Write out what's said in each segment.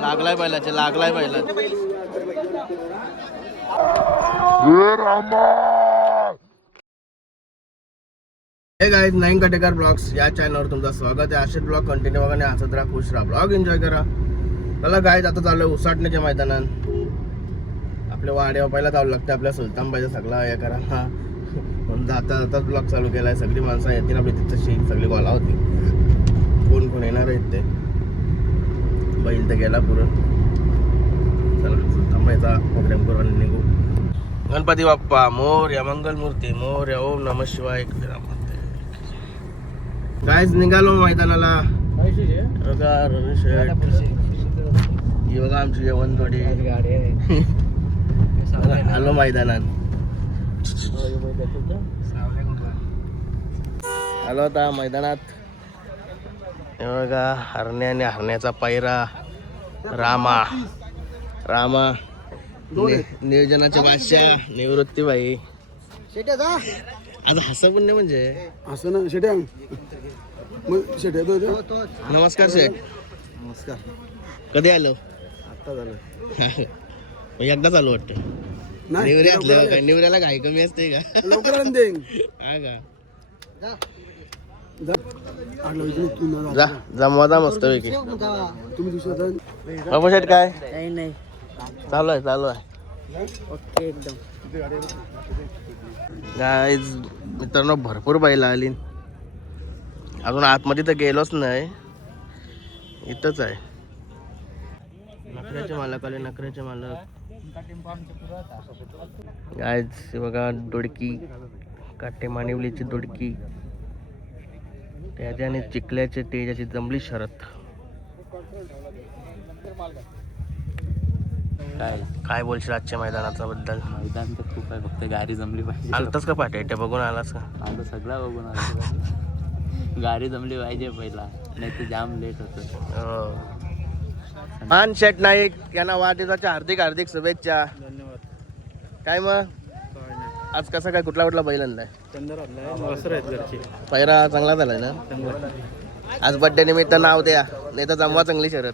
लागलाय बैलाचे, लागलाय बैलाचे. हे गाईज, नाईन कटेकर ब्लॉग्स या चॅनलवर तुमचं स्वागत आहे. असेच ब्लॉग कंटिन्यू बघा आणि हसत राहा, खुश राहा, ब्लॉग एन्जॉय करा. मला गाईज आता चालू आहे उसाटण्याच्या मैदानात. आपल्या वाड्यावर पहिला जावं लागतं, आपल्या सुलतानबाईचा सगळा हे करा. हा जाता जाताच ब्लॉग चालू केलाय. सगळी माणसं येतील आपली तिथं, सगळी गोला होती. कोण कोण येणार आहेत ते. बैल तर गेला पुरं. चला सुलतानबाईचा प्रोग्राम करू आणि निघू. गणपती बाप्पा मोरया, मंगलमूर्ती मोरया, ओम नमः शिवाय. गाईज निघालो मैदानाला. बघा आमची जेवण थोडी आलो मैदानात. आलो आता मैदानात. हे बघा हरण्या आणि हरण्याचा पायरा. रामा रामा नियोजनाचे बादशाह निवृत्तीबाई. आता हसं पण नाही म्हणजे असं ना शेट्या. नमस्कार शेठ. नमस्कार. कधी आलो? आता झालं. एकदाच आलो वाटतं. निवऱ्याला घाई कमी असते का? लवकर आणते. हा का? जा जमवा मस्त पैकी. तुम्ही दुसऱ्या बाबा शेठ काय नाही चालू आहे. ओके एकदम. गाईज मित्रांनो भरपूर बैल आली. अजून आतमध्ये तर गेलोच नाही, इथंच आहे. नखऱ्याचे मालक आले, नखऱ्याचे मालक. गाईज बघा दोडकी, काटे मानिवलीची दोडकी, त्याच्याने चिखल्याचे तेजाची जमली शरत. काय बोलशील आजच्या मैदानाचा बद्दल? मैदान तर खूप आहे, फक्त गाडी जमली पाहिजे. आलतास का पाटे बघून आलास का? आलो सगळं बघून आलो. गाडी जमली पाहिजे पहिला, नाही तर जाम लेट होतं. मान शेठ नाईक यांना वाढदिवसाच्या हार्दिक हार्दिक शुभेच्छा. धन्यवाद. काय मग आज कसा काय कुठला बैल आणलाय? वस्त्र आहेत घरचे. पहिरा चांगला झालाय ना? आज बर्थडे निमित्त नाव द्या, नाही तर जमवा चांगली शरत.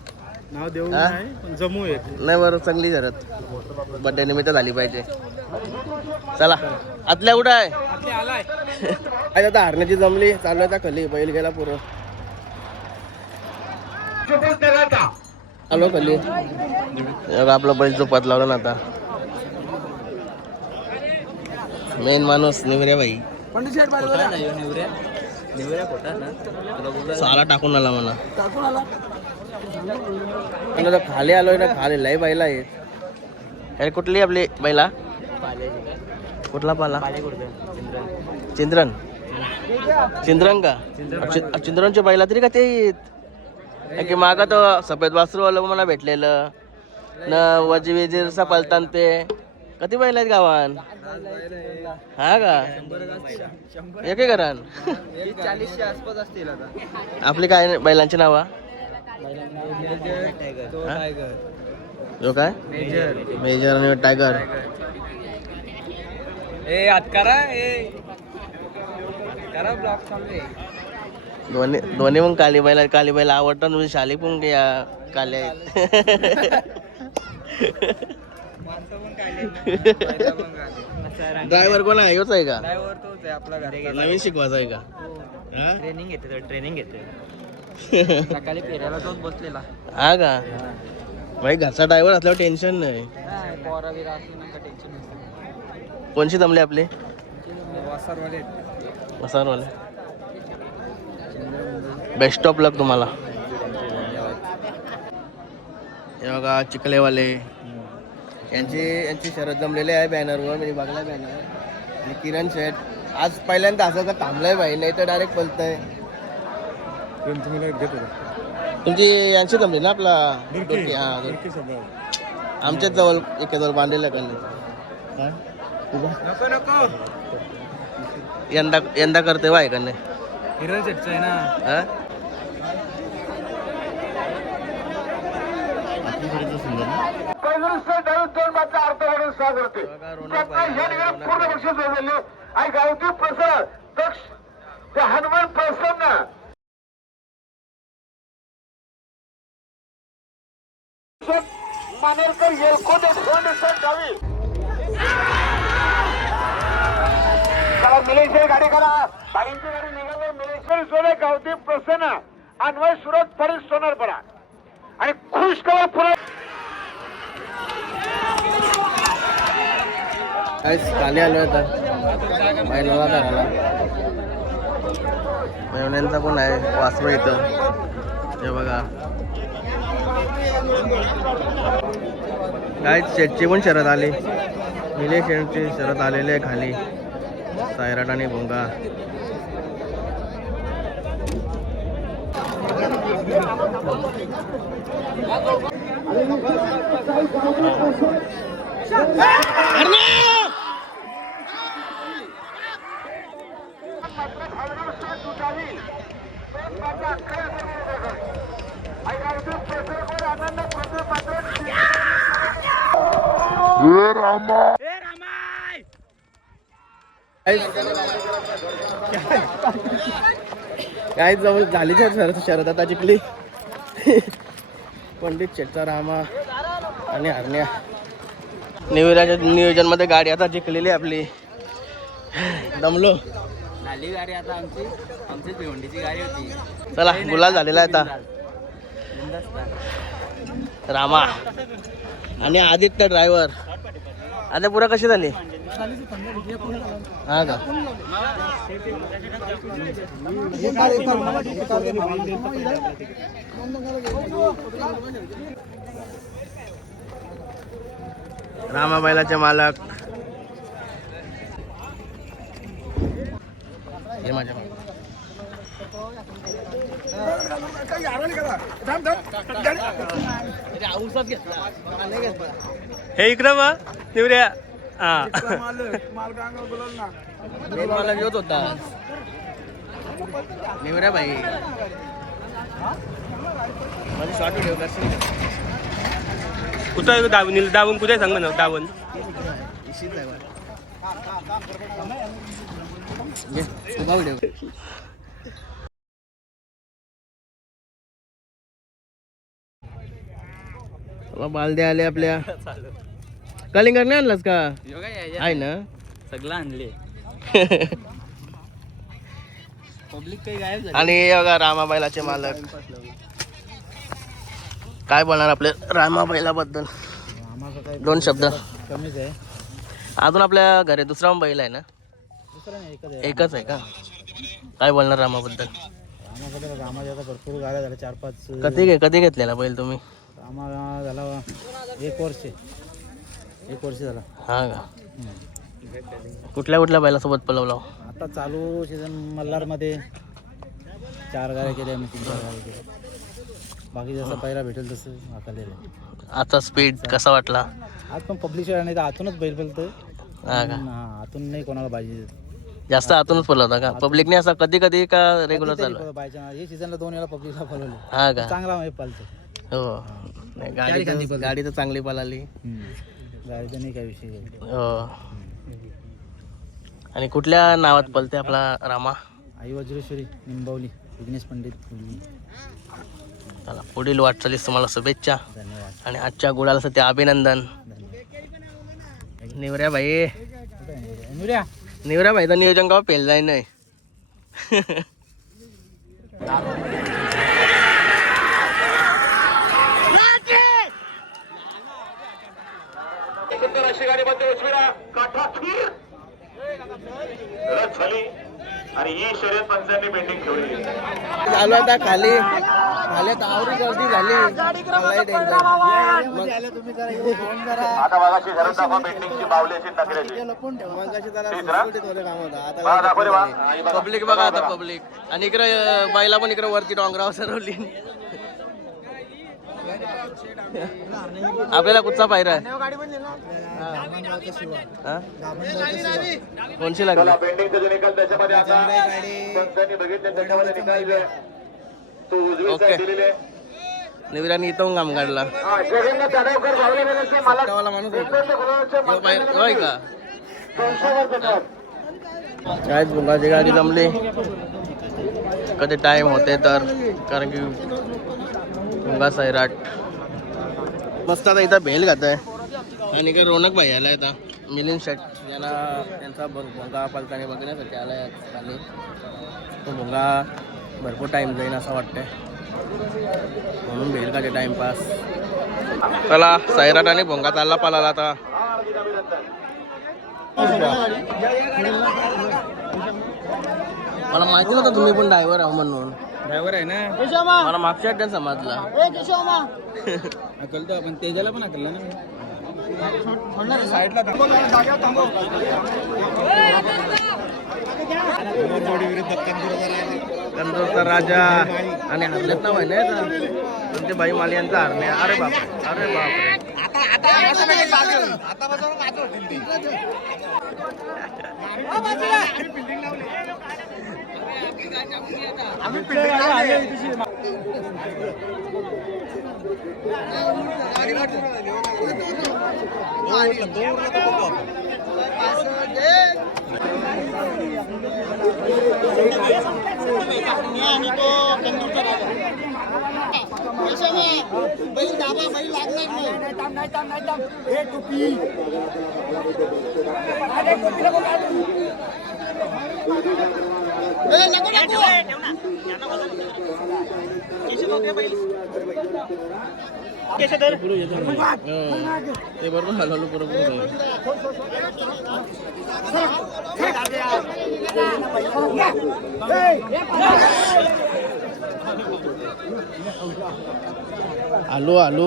नाव देऊ हा? नाही पण जमू एक. नाही बरं, चांगली शरत बर्थडे निमित्त झाली पाहिजे. चला आतल्या कुठं आहे? आज आता हरण्याची जमली चालू आहे. खाली बैल गेला पुरं. आलो खाली. आपलं बैल झोपात लावलं ना आता. मेन माणूस निवऱ्या बाई साला टाकून आला मला. खाली आलोय ना, खाली लय बैला आहेत. अरे कुठली आपली बैला? कुठला पाला? चिंद्रन. चिंद्रन का? चिंद्रनच्या बैला तरी का ते की मागा तो सफेद वासरू आलं मला भेटलेलं न वजी विजीरसा पलतान ते. कधी बैल आहेत गावान? हा का? एके घरान 40च्या आसपास असतील आता. आपली काय बैलांची नावा? जो काय मेजर आणि टायगर. दोन्ही मग काली बैला आवडतात. म्हणजे शाली पण या काले आहेत. ड्रायव्हर कोण आहे? योच आहे का? नवीन शिकवायचा आहे का? ट्रेनिंग घेते. सकाळी फेऱ्याला जाऊन बसलेला. हा का? भाई घरचा ड्रायव्हर असल्यावर टेन्शन नाही. कोणशी जमले आपले? वसारवाले. बेस्ट ऑफ लक तुम्हाला. हे बघा चिखलेवाले यांची शरद जमलेली आहे बॅनरवर. मी बघला बॅनर. आणि किरण शेठ आज पहिल्यांदा असं का थांबलंय भाई, नाही तर डायरेक्ट पलतंय. तुमची यांची जमली ना आपला दोडकी? हा आमच्याच जवळ एकेजवळ बांधलेलं का? यंदा करते वाय का नाही? किरण शेटचं आहे ना. हा हनुमान. मानेरकर येलकोटे फाउंडेशन डावी चला मिलेशेर गाडी करा बाईंची गाडी निघाली मिलेशेर सोने गावती प्रसन्न अन्वय सुरत परीस सोनरपरा आणि खुश कवर पुरा खाली आलो आता बैलाला धरायला मेवण्यांचा कोण आहे वासरू इथं हे बघा काय शेटची पण शरद आली निलेश शेटची शरद आलेली आहे खाली सायराट आणि भोंगा काय जवळ झाली शरद आता जिंकली पंडित शेटचा रामा आणि हरण्या निविराच्या नियोजन मध्ये गाडी आता जिंकलेली आपली दमलो झाली गाडी आता आमची भिवंडीची गाडी होती चला गुलाल झालेला आहे आता रामा आणि आदित्य ड्रायव्हर आता पुरा कशी झाली हा का रामा बैलाचे मालक हे माझ्या हे इकडं बा निवऱ्या हा मला घेत होता निवऱ्या भाई माझी शॉर्ट व्हिडिओ करशील कुठं दाबून कुठे सांग ना दाबून व्हिडिओ बालद्या आले आपल्या कलिंगर नाही आणलास का आहे ना सगळं आणले पब्लिक काही गायब झाली आणि बघा रामा बैलाचे मालक काय बोलणार आपल्या रामा बैलाबद्दल दोन शब्द कमीच आहे अजून आपल्या घरी दुसरा पण बैल आहे ना एकच आहे का काय बोलणार रामाबद्दल रामाच्या आता भरपूर गाड्या झाल्या 4-5 कधी घेतलेला बैल तुम्ही रामा झाला 1 वर्ष झाला हा का कुठल्या बैलासोबत पळवला आता चालू सीझन मल्हारमध्ये 4 गाड्या केल्या आम्ही 3-4 गाड्या केल्या बाकी जसं पहिला भेटेल तसं हाकलेलं आता स्पीड कसा वाटला आज पण पब्लिशर नाही तर आतूनच बैल बोलतं हा का आतून नाही कोणाला पाहिजे जास्त आतूनच पळवला का पब्लिकने असा कधी का रेग्युलर चालू बायच्या हे सीझनला 2 वेळा पब्लिकला बोलवलं हा का चांगला म्हणजे पालतो हो नाही, गाडी तर चांगली पळाली गाडीचा नाही काय विषय हो आणि कुठल्या नावात पळते आपला रामा आई वज्रेश्वरी निंबावली विघ्नेश पंडित चला पुढील वाटचालीस तुम्हाला शुभेच्छा धन्यवाद आणि आजच्या गुलालासाठी अभिनंदन निवऱ्या भाई निवऱ्या भाई तर नियोजन गाव फेल जाई नाही सुंदर अशी गाडी मध्ये उजवीला काठा खीर रथ झाली आणि ही शर्यत पंचांनी पेंडिंग ठेवली चालू आता खाली आवरी गर्दी झाली आता बघाची शरद दाखवा पेंडिंगची बावल्याची नकऱ्याची पब्लिक बघा आता पब्लिक आणि इकडे बाईला पण इकडे वरती डोंगरावर सरवली आपल्याला कुठचा पायरा आहे कोणची लागली पेंडिंगचा जो निकाल त्याच्यामध्ये आता पंचांनी बघितलं त्याच्यामध्ये निकाल तो उजवीचा दिलेले निविराने इथं काम काढला जगन्नाथ जाधवकर भावले मला माणूस होय का काय भुंगाची गाडी जमली कधी टाइम होते तर कारण की भुंगा सैराट मस्त आता इथं भेल खात आहे आणि काही रोनक भाई आला आता मिलिंद शेट यांना त्यांचा भोंगा पलताना बघण्यासाठी आला आहे खाली. तो भोंगा भरपूर टाईम जाईल असं वाटतंय म्हणून भेल खाते टाईमपास. चला सैराट आणि भोंगा चालला पाला आता. मला माहिती नव्हतं तुम्ही पण ड्रायव्हर आहो म्हणून. ड्रायव्हर आहे ना, मला मागच्या अड्ड्यात समजला. अकलतो आपण तेजाला पण अकलला ना. कंदूरचा राजा आणि हरलेत ना माहिती आहे ते बाई माली यांचा हरणे. अरे बापरे, अरे बापरे. ते बरोबर हलवलं बरोबर. आलो आलो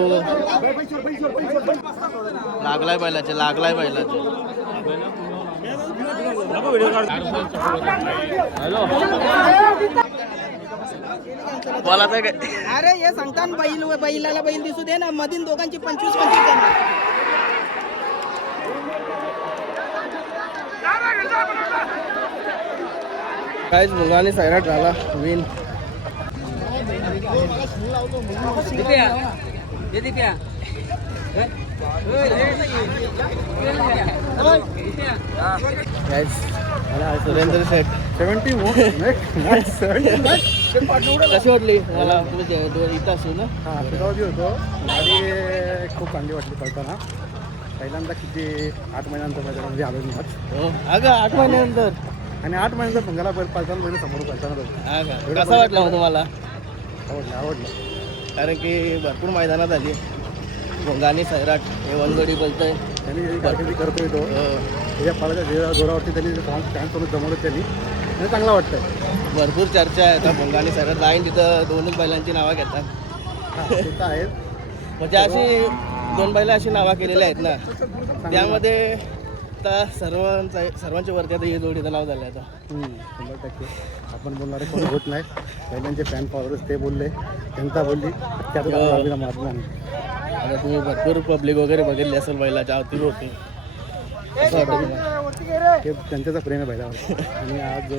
लागलाय बैलाचे, लागलाय बैलाचे. बोला काय. अरे हे सांगता बैलाला बैल दिसू दे ना, मधीन दोघांची 25-25 जण. काहीच मुलांनी सैराट झाला विन. सुरेंद्र शेठ 71 कशी वाटली मला? तुम्ही इथं असू ना. हां, पिकावरती होतो. गाडी खूप चांगली वाटली पळताना. पहिल्यांदा किती 8 महिन्यानंतर मैदानामध्ये आलो मी आज. अगं 8 महिन्यानंतर. आणि 8 महिन्यानंतर भंगाला पळताना पहिले समोर पळताना कसा वाटला मग तुम्हाला? आवडलं. कारण की भरपूर मैदानात आली भोंगा आणि सैराट हे वनगडी बोलतोय. त्यांनी जी कारकिर्दी करतोय तो त्याच्या पालाच्या जोरावरती त्यांनी स्टँड करून जमवलं त्यांनी आणि चांगला वाटतंय. भरपूर चर्चा आहे आता भोंगा आणि सैराट लाईन तिथं दोनच बैलांची नावं घेतात. ते तर आहेत. म्हणजे अशी 2 बैला अशी नावं केलेली आहेत ना, त्यामध्ये आता सर्वांच्या वरती आता हे जोडीचं नाव झालं आता. 100% आपण बोलणारे कोणी होत नाही. पहिल्यांचे फॅन फॉलोअर्स ते बोलले, जनता बोलली, त्यात मारला नाही. आता तुम्ही भरपूर पब्लिक वगैरे बघितली असेल बैलाच्या अवतीभोवती. असं वाटतं ते त्यांच्याचा प्रेम आहे बैलावर. आणि आज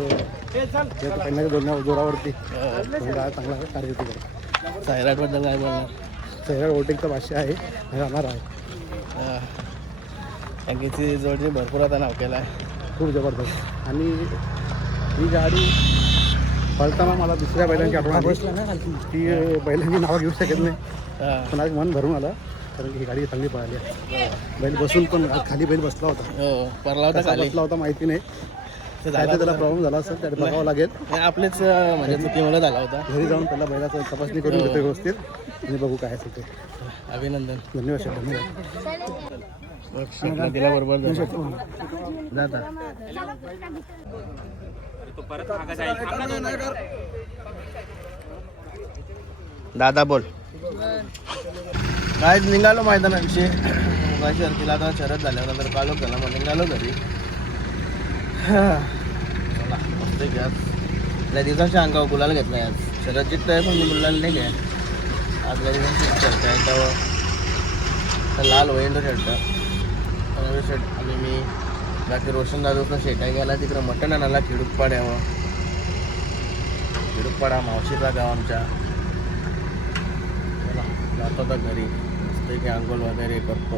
पहिल्या जोरावरती चांगला कारकिर्दी करतो. सैराटबद्दल काय बोलणार? सैराट ओटेकचा भाष्य आहे राहणार आहे. त्यांची जोडणी भरपूर आता नाव केलं आहे. खूप जबरदस्त. आणि ही गाडी पळताना मला दुसऱ्या बैलांची आठवण आली. ती बैलांची नावं घेऊ शकत नाही, पण आज मन भरून आलं कारण की ही गाडी चांगली पळाली आहे. बैल बसून पण खाली बैल बसला होता. हो, पडला होता खाली. बसला होता माहिती नाही. त्याला प्रॉब्लेम झाला असेल त्याला बघावं लागेल. आपलेच म्हणजे चुकीमुळे झाला होता. घरी जाऊन त्याला बैलाचं तपासणी करून घेतो व्यवस्थित आणि बघू काय असेल ते. अभिनंदन. धन्यवाद सर, धन्यवाद. दिला बरोबर जाता. दादा बोल. काय निघालो मैदानाविषयी तिला आता शरद झाल्यानंतर कालोख झाला मग निघालो घरी. मस्त घ्या लय दिवसाच्या अंगावर गुलाल घेतला आज. शरद जिंकत आहे पण मी गुलाल नाही घ्या. आज लय दिवसाची चर्चा आहे तेव्हा लाल होईल शर्ट शर्ट आणि मी बाकी रोशन दादूचा शेटाय गेला तिकडं मटण आणायला खिडूकपाड्यावर. खिडूकपाडा मावशीचा गाव आमच्या. जातो आता घरी मस्त की आंघोळ वगैरे करतो.